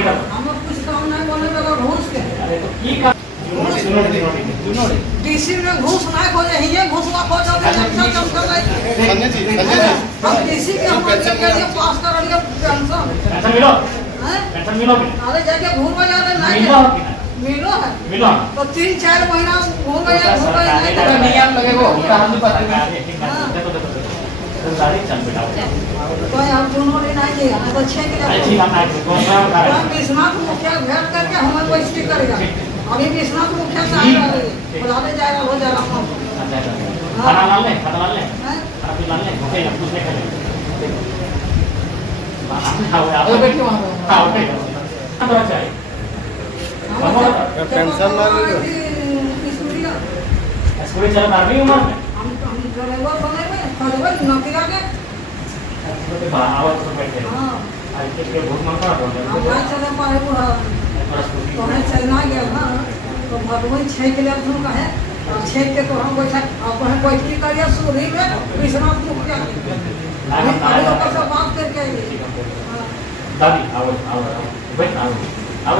निकल। हम लोग कुछ काम नहीं बोलने लगा घूस के अरे तो की का डीसी में घूस ना खोजे हिये घूसवा खोजे जनता चमका नहीं हम डीसी के हम के लिए पास कर लिए पेंशन पेंशन मिलो हैं पेंशन मिलो कि अरे जाके घूम जाते नहीं मिलो कि मिलो है मिलो तो 3-4 महीना घूम गए नहीं तो नियम लगेगा उनका हम नहीं पता तो गाड़ी चल बेटा तो हम दोनों दिन आई गए ना तो 6 के अच्छी बात है कौन सा हम विश्वनाथ मुखिया भेंट करके हमें बेइज्जती करेगा अभी विश्वनाथ मुखिया से आ रहे बुलाने जाएगा हो जाएगा खाना मान ले खाना मान ले हैं खाना भी मान ले ओके कुछ नहीं खाले वो बैठे वहां हां ओके तो चाहिए पेंशन ना ले लो। स्कूल चला मारनी उम्र में हम ड्राइवर बने में खड़े नौकरिया के आवाज तो बैठे हां आज के बहुत मन कर रहा हम नहीं चले पाए पूरा तो हमें चलना गया ना तो भगवान छे के लिए तुम कहे छे के तो हम बैठा अब हम बैठी करिए सूरी में विश्वनाथ मुखिया हम लोग से बात करके दादी आओ आओ बैठ आओ आओ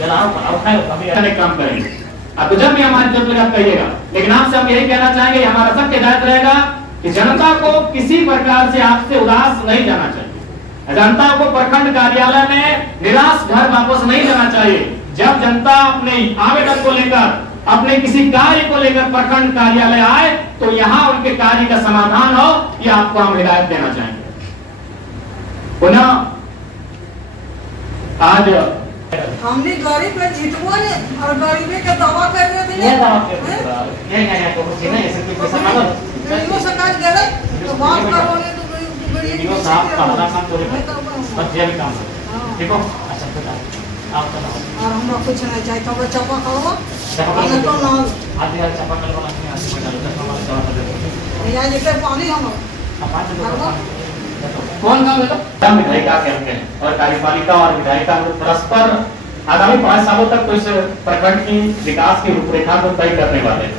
चला आओ खाओ अभी अलग काम करेंगे आपको जब भी हमारी जरूरत लगे कहिएगा लेकिन आपसे हम यही कहना चाहेंगे हमारा सबके हिदायत रहेगा कि जनता को किसी प्रकार से आपसे उदास नहीं जाना चाहिए जनता को प्रखंड कार्यालय में निराश घर वापस नहीं जाना चाहिए जब जनता अपने आवेदन को लेकर अपने किसी कार्य को लेकर प्रखंड कार्यालय आए तो यहाँ उनके कार्य का समाधान हो ये आपको हम हिदायत देना चाहेंगे पुनः आज हमने गरीब पे जितवा ने और गरीबी के दवा कर रहे थे ये तो कुछ नहीं ऐसे कोई पैसा मांगो गरीबों से काट दे रहे तो बात करो ने तो वीडियो साहब का आधा काम पूरे बस ये भी काम ठीक हो अच्छा बता आप चलाओ और हम कुछ नहीं चाहिए तो चपा करो चप्पा तो ना आधे यार चप्पा कर वाला नहीं आती बता दो हमारे चला कर या जेके पानी हम पांच दो कौन काम है तो विधायिका के अंग हैं और कार्यपालिका और विधायिका लोग परस्पर आगामी 5 सालों तक तो इस प्रखंड की विकास की रूपरेखा को तय करने वाले हैं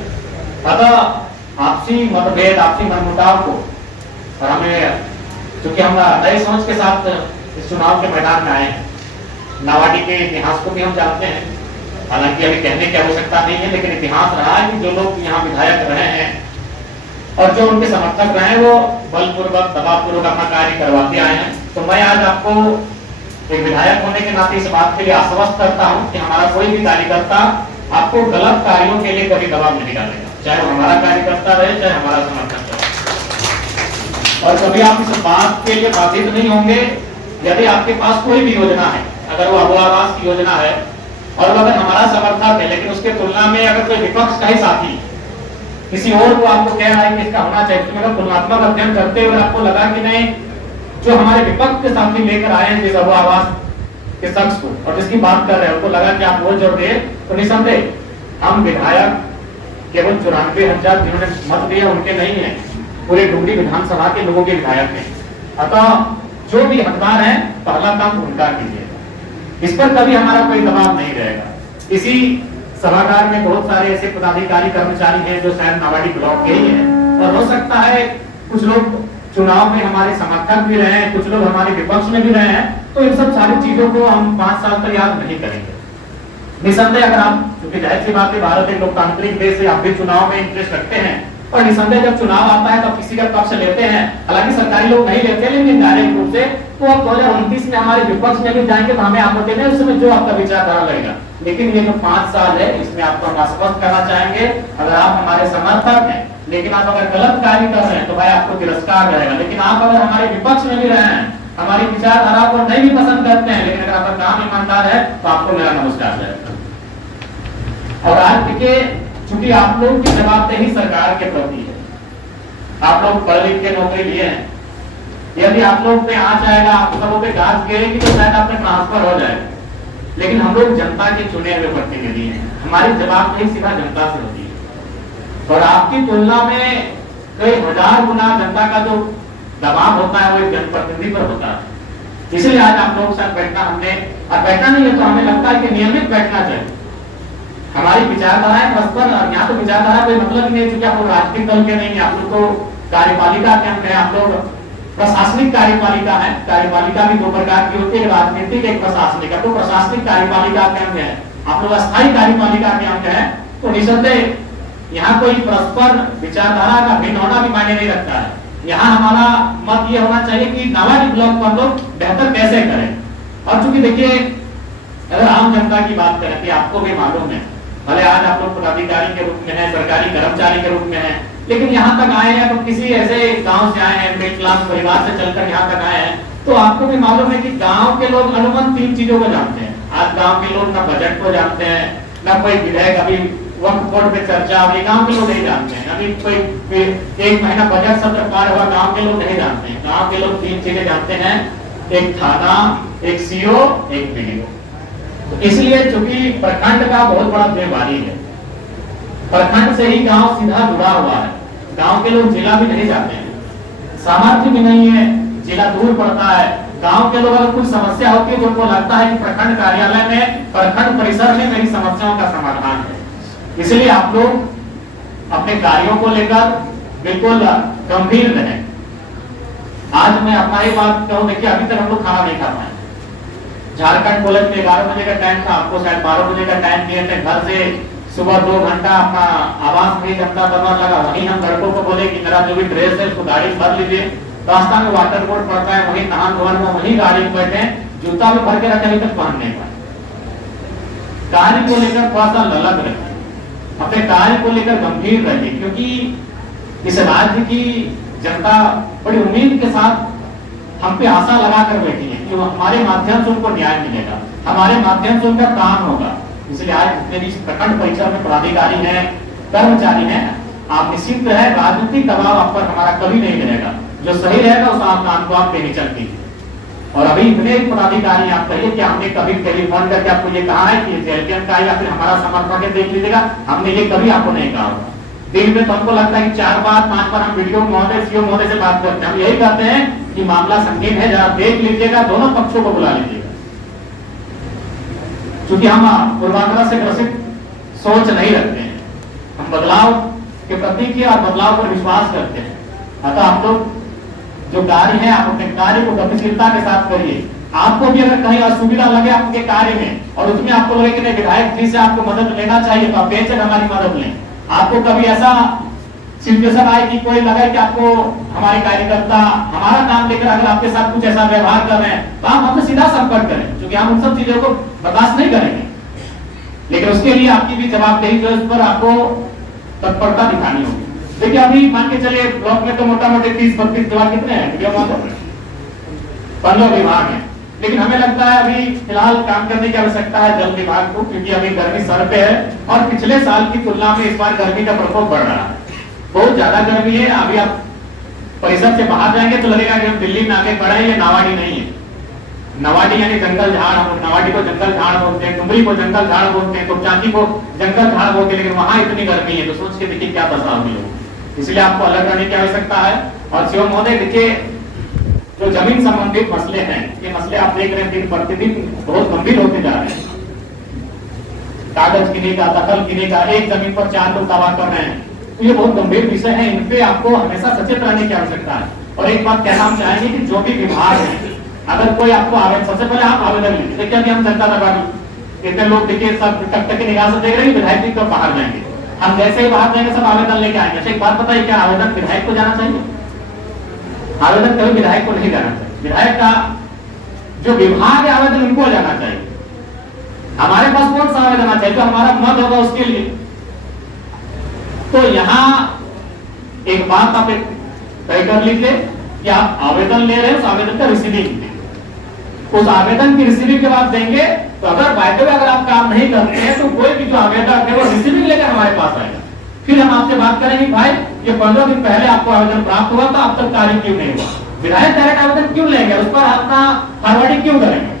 अतः आपसी मतभेद आपसी मनमुटाव को और हमें क्योंकि हम नए सोच के साथ इस चुनाव के मैदान में आए हैं नावाडी के इतिहास को भी हम जानते हैं हालांकि अभी कहने की आवश्यकता नहीं है लेकिन इतिहास रहा है कि जो लोग यहाँ विधायक रहे हैं और जो उनके समर्थक रहे हैं वो बलपूर्वक दबावपूर्वक अपना कार्य करवाते आए हैं तो मैं आज आपको एक विधायक होने के नाते इस बात के लिए आश्वस्त करता हूं कि हमारा कोई भी कार्यकर्ता आपको गलत कार्यों के लिए कभी दबाव नहीं डालेगा चाहे वो हमारा कार्यकर्ता रहे चाहे हमारा समर्थक रहे और कभी आप इस बात के लिए बाधित नहीं होंगे यदि आपके पास कोई भी योजना है अगर वो अबू आवास की योजना है और अगर हमारा समर्थक है लेकिन उसके तुलना में अगर कोई विपक्ष का ही साथी किसी और को आपको कह रहा है कि इसका होना चाहिए तो अगर तुलनात्मक अध्ययन करते हुए आपको लगा कि नहीं जो हमारे विपक्ष के साथी लेकर आए हैं जिस अबू आवास के शख्स को और जिसकी बात कर रहे हैं उनको लगा कि आप वोट जोड़ दिए तो निसंदेह हम विधायक केवल 94,000 जिन्होंने मत दिया उनके नहीं है पूरे डुमरी विधानसभा के लोगों के विधायक हैं अतः जो भी हकदार है पहला काम उनका कीजिए इस पर कभी हमारा कोई दबाव नहीं रहेगा इसी सभागार में बहुत सारे ऐसे पदाधिकारी कर्मचारी हैं जो शायद नावाडी ब्लॉक के ही हैं और हो सकता है कुछ लोग चुनाव में हमारे समर्थक भी रहे हैं कुछ लोग हमारे विपक्ष में भी रहे हैं तो इन सब सारी चीजों को हम 5 साल तक याद नहीं करेंगे निसंदेह अगर आप क्योंकि जाहिर सी बात है भारत एक लोकतांत्रिक देश है आप भी चुनाव में इंटरेस्ट रखते हैं और निसंदेह जब चुनाव आता है तब किसी का पक्ष लेते हैं हालांकि सरकारी लोग नहीं लेते लेकिन डायरेक्ट रूप से तो अब 2029 में हमारे विपक्ष में भी जाएंगे तो हमें आपत्ति नहीं उसमें जो आपका विचारधारा लगेगा लेकिन ये जो 5 साल है इसमें आपको हम आश्वस्त करना चाहेंगे अगर आप हमारे समर्थक हैं लेकिन आप अगर गलत कार्य कर रहे हैं तो भाई आपको तिरस्कार रहेगा लेकिन आप अगर हमारे विपक्ष में भी रहे हैं हमारी विचारधारा को नहीं भी पसंद करते हैं लेकिन अगर आपका काम ईमानदार है तो आपको मेरा नमस्कार रहेगा और आज देखिए चूंकि आप लोगों की जवाबदेही सरकार के प्रति है आप लोग पढ़ लिख के नौकरी लिए हैं यदि आप लोग पे आंच आएगा आप सबों पे गाज गिरेगी तो शायद आपने ट्रांसफर हो जाएगा लेकिन हम लोग जनता के चुने हुए प्रतिनिधि हैं हमारी जवाबदेही सीधा जनता से होती है और आपकी तुलना में कई हजार गुना जनता का जो दबाव होता है वो एक जनप्रतिनिधि पर होता है इसलिए आज आप लोगों के साथ बैठना हमने और बैठना नहीं है तो हमें लगता है कि नियमित बैठना चाहिए हमारी विचारधाराएं परस्पर यहाँ तो विचारधारा कोई मतलब नहीं है क्योंकि आप लोग राजनीतिक दल के नहीं है आप लोग तो कार्यपालिका के अंग है आप लोग प्रशासनिक कार्यपालिका है। कार्यपालिका भी दो प्रकार की होती है, राजनीतिक, एक प्रशासनिक। तो प्रशासनिक कार्यपालिका के अंग है, आप लोग अस्थायी कार्यपालिका के अंग है। तो निसंदेह यहाँ कोई परस्पर विचारधारा का भिन्न होना भी मायने नहीं रखता है। यहाँ हमारा मत ये होना चाहिए कि नावाडी ब्लॉक को हम लोग बेहतर कैसे करें। और चूंकि देखिए, अगर आम जनता की बात करें कि आपको भी मालूम है, भले आज आप लोग पदाधिकारी के रूप में हैं, सरकारी कर्मचारी के रूप में हैं, लेकिन यहाँ तक आए हैं तो किसी ऐसे गांव से आए हैं, मिडिल क्लास परिवार से चलकर यहाँ तक आए हैं, तो आपको भी मालूम है कि गांव के लोग अनुमन 3 चीजों को जानते हैं। आज गांव के लोग ना बजट को जानते हैं, ना कोई विधेयक अभी वक्त बोर्ड पे चर्चा, अभी गांव के लोग नहीं जानते हैं। अभी कोई 1 महीना बजट सत्र पार हुआ, गांव के लोग नहीं जानते हैं। गांव के लोग 3 चीजें जानते हैं, एक थाना, एक सीओ, एक बीडीओ। तो इसलिए चूंकि प्रखंड का बहुत बड़ा जिम्मेवारी है, प्रखंड से ही गांव सीधा जुड़ा हुआ है। गांव के लोग जिला भी नहीं जाते हैं, सामर्थ्य भी नहीं है, जिला दूर पड़ता है। गांव के लोग अगर कुछ समस्या होती है तो उनको लगता है कि प्रखंड कार्यालय में, प्रखंड परिसर में मेरी समस्याओं का समाधान है। इसलिए आप लोग अपने कार्यों को लेकर बिल्कुल गंभीर रहें। आज मैं अपना ही बात कहूं, देखिए अभी तक हम लोग खाना नहीं खा पाए। झारखंड कॉलेज में 11 बजे का टाइम था, आपको शायद 12 बजे का टाइम दिए थे। घर से सुबह 2 घंटा अपना आवास में जनता दरबार लगा, वहीं हम लड़कों को बोले कि मेरा जो भी ड्रेस है उसको गाड़ी भर लीजिए, रास्ता में वाटर बोर्ड पड़ता है, वहीं नहान धोन में वहीं गाड़ी में बैठे, जूता भी भर के रखे, अभी तक पहन नहीं पाए। कार्य को लेकर थोड़ा सा ललक रहे, अपने कार्य को लेकर गंभीर रहिए, क्योंकि इस राज्य की जनता बड़ी उम्मीद के साथ हम पे आशा लगाकर बैठी है कि हमारे माध्यम से उनको न्याय मिलेगा, हमारे माध्यम से उनका काम होगा। इसलिए आज जितने भी प्रखंड परिसर में पदाधिकारी हैं, कर्मचारी हैं, आप निश्चित रहे, राजनीतिक दबाव आप पर हमारा कभी नहीं रहेगा। जो सही रहेगा उस काम को आप पे नहीं चलती। और अभी इतने पदाधिकारी आप कहिए कि हमने कभी टेलीफोन करके आपको ये कहा है कि जेलकेम का या फिर हमारा समर्थन है देख लीजिएगा, हमने ये कभी आपको नहीं कहा होगा। दिन में तो हमको लगता है कि 4 बार 5 बार हम वीडियो महोदय, सीओ महोदय से बात करते हैं। हम यही कहते हैं कि मामला संगीन है, जरा देख लीजिएगा, दोनों पक्षों को बुला लीजिएगा। क्योंकि हम पूर्वाग्रह से ग्रसित सोच नहीं रखते हैं, हम बदलाव के प्रति की और बदलाव पर विश्वास करते हैं। अतः आप लोग जो कार्य है, आप अपने कार्य को गतिशीलता के साथ करिए। आपको भी अगर कहीं असुविधा लगे आपके कार्य में और उसमें आपको लगे कि नहीं विधायक जी से आपको मदद लेना चाहिए, तो आप बेशक हमारी मदद लें। आपको कभी ऐसा सिचुएशन आए कि कोई लगे कि आपको हमारे कार्यकर्ता हमारा काम लेकर अगर आपके साथ कुछ ऐसा व्यवहार कर रहे हैं, तो आप हमसे सीधा संपर्क करें, क्योंकि हम उन सब चीजों को बर्दाश्त नहीं करेंगे। लेकिन उसके लिए आपकी भी जवाबदेही जो इस पर आपको तत्परता दिखानी होगी। देखिए अभी मान के चलिए ब्लॉक में तो मोटा मोटी 30-32 विभाग कितने हैं, 15 विभाग हैं। लेकिन हमें लगता है अभी फिलहाल काम करने की आवश्यकता है जल विभाग को, क्योंकि अभी गर्मी सर पे है और पिछले साल की तुलना में इस बार गर्मी का प्रकोप बढ़ रहा है, बहुत ज्यादा गर्मी है। अभी आप परिसर से बाहर जाएंगे तो लगेगा कि हम दिल्ली में आगे बढ़े हैं, ये नावाडी नहीं है। नावाडी यानी जंगल झाड़, हम नावाडी को जंगल झाड़ बोलते हैं, डुमरी को जंगल झाड़ बोलते हैं, तो चांदी को जंगल झाड़ बोलते हैं, लेकिन वहां इतनी गर्मी है, तो सोच के देखिए क्या दशा होगी लोगों। इसलिए आपको अलग रहने की आवश्यकता है। और शिव महोदय देखिए, जो जमीन संबंधित मसले हैं, ये मसले आप देख रहे हैं दिन प्रतिदिन बहुत गंभीर होते जा रहे हैं। कागज गिने का, दखल गिने का, एक जमीन पर 4 लोग दावा कर रहे हैं, तो ये बहुत गंभीर विषय है, इन पे आपको हमेशा सचेत रहने की आवश्यकता है। और एक बात कहना हम चाहेंगे कि जो भी विभाग है, अगर कोई आपको आवेदन, सबसे पहले आप आवेदन लीजिए। देखिए अभी हम जनता दरबार इतने लोग देखिए सब टक की निगाह से देख रहे हैं, विधायक जी कब बाहर जाएंगे, हम जैसे ही बाहर जाएंगे सब आवेदन लेके आएंगे। अच्छा एक बात बताइए, क्या आवेदन विधायक को जाना चाहिए? आवेदन कभी विधायक को नहीं जाना चाहिए। विधायक का जो विभाग है आवेदन उनको जाना चाहिए। हमारे पास कौन सा आवेदन आना चाहिए? जो हमारा मत होगा उसके लिए। तो यहाँ एक बात आप तय कर लीजिए कि आप आवेदन ले रहे हैं, उस आवेदन का रिसीविंग, उस आवेदन की रिसीविंग के बाद देंगे। तो अगर बाय अगर आप काम नहीं करते हैं तो कोई भी जो आवेदक है वो रिसीविंग लेकर हमारे पास आएगा, फिर हम आपसे बात करेंगे भाई ये 15 दिन पहले आपको आवेदन प्राप्त हुआ तो अब तक कार्य क्यों नहीं हुआ। विधायक डायरेक्ट आवेदन क्यों लेंगे, उस पर अपना फॉरवर्डिंग क्यों करेंगे?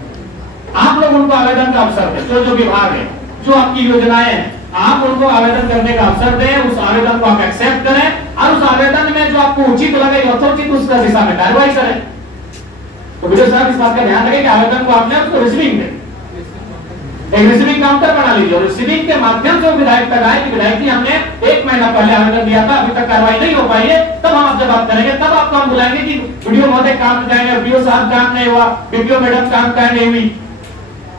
आप लोग उनको आवेदन का अवसर दें। जो विभाग है, जो आपकी योजनाएं हैं, आप उनको आवेदन करने का अवसर दें, उस आवेदन को आप एक्सेप्ट करें और उस आवेदन में जो आपको उचित लगे यथोचित उस दिशा में कार्रवाई करें। तो वीडियो साहब इस बात का ध्यान रखें कि आवेदन को आपने उसको रिसीविंग दें, एक रिसीविंग काउंटर बना लीजिए और रिसीविंग के माध्यम से विधायक तक आए कि विधायक जी हमने 1 महीना पहले आवेदन दिया था, अभी तक कार्रवाई नहीं हो पाई है, तब हम आपसे बात करेंगे। तब आपको हम बुलाएंगे कि वीडियो महोदय काम जाएंगे, बीओ साहब काम नहीं हुआ, बीपीओ मैडम काम नहीं हुई,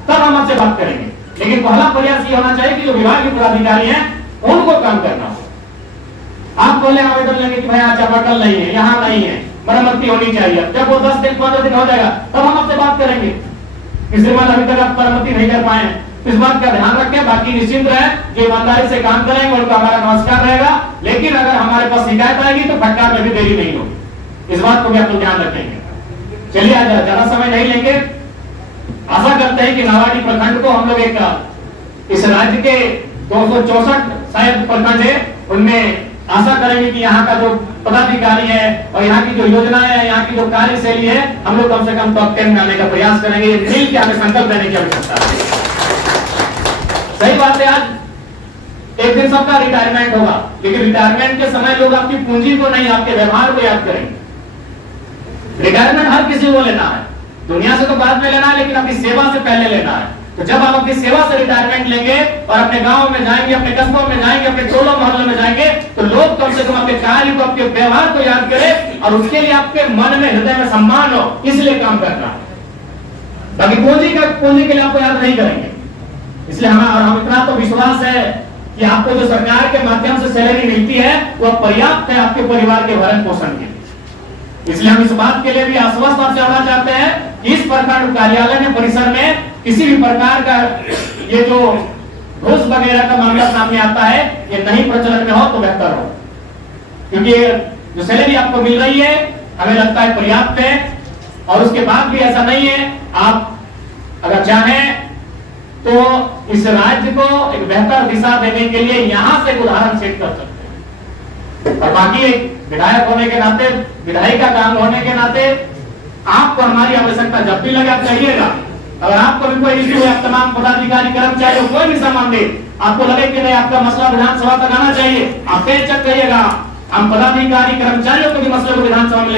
तब हम आपसे बात करेंगे। लेकिन पहला प्रयास ये होना चाहिए कि जो विभाग के पदाधिकारी हैं उनको काम करना हो। आप पहले आवेदन लेंगे कि भाई आज चापाकल नहीं है, यहाँ नहीं है, मरम्मती होनी चाहिए, जब वो 10 दिन 15 दिन हो जाएगा तब हम आपसे बात करेंगे। श्रीमान अभी तक आप मरम्मती नहीं कर पाए हैं, इस बात का ध्यान रखें। बाकी निश्चिंत रहे, जो ईमानदारी से काम करेंगे उनको हमारा नमस्कार रहेगा। लेकिन अगर हमारे पास शिकायत आएगी तो फटकार में भी देरी नहीं होगी, इस बात को भी आप लोग ध्यान रखेंगे। चलिए आज ज्यादा समय नहीं लेंगे। आशा करते हैं कि नावाडी प्रखंड को हम लोग एक इस राज्य के 264 शायद प्रखंड है, उनमें आशा करेंगे कि यहाँ का जो पदाधिकारी है और यहाँ की जो योजनाएं है, यहाँ की जो कार्यशैली है, हम लोग कम से कम टॉप 10 में आने का प्रयास करेंगे। ये मिल के हमें संकल्प लेने की आवश्यकता है। सही बात है, आज एक दिन सबका रिटायरमेंट होगा, लेकिन रिटायरमेंट के समय लोग आपकी पूंजी को नहीं, आपके व्यवहार को याद करेंगे। रिटायरमेंट हर किसी को लेना है, दुनिया से तो बाद में लेना है, लेकिन अपनी सेवा से पहले लेना है। तो जब आप अपनी सेवा से रिटायरमेंट लेंगे और अपने गांव में जाएंगे, अपने कस्बों में जाएंगे, अपने टोलों मोहल्लों में जाएंगे, तो लोग कम से कम आपके कार्य को, आपके व्यवहार को याद करें और उसके लिए आपके मन में, हृदय में सम्मान हो, इसलिए काम करना। बाकी पूंजी के लिए आपको याद नहीं करेंगे। इसलिए हम इतना तो विश्वास है कि आपको जो सरकार के माध्यम से सैलरी मिलती है वह पर्याप्त है आपके परिवार के भरण पोषण के लिए। इसलिए हम इस बात के लिए भी आश्वस्त आपसे होना चाहते हैं कि इस प्रखंड कार्यालय में, परिसर में किसी भी प्रकार का ये जो घूस वगैरह का मामला सामने आता है, ये नहीं प्रचलन में हो तो बेहतर हो, क्योंकि जो सैलरी आपको मिल रही है हमें लगता है पर्याप्त है। और उसके बाद भी ऐसा नहीं है, आप अगर चाहें तो इस राज्य को एक बेहतर दिशा देने के लिए यहां से उदाहरण सेट कर सकते हैं। और बाकी एक विधायक होने के नाते, विधायिका काम होने के नाते आपको हमारी आवश्यकता जब भी लगे आप कहिएगा। अगर आपको भी कोई इश्यू है, आप तमाम पदाधिकारी कर्मचारी कोई भी संबंधित आपको लगे कि नहीं आपका मसला विधानसभा तक आना चाहिए, आप बेशक कहिएगा। हम पदाधिकारी कर्मचारियों को भी मसले को विधानसभा में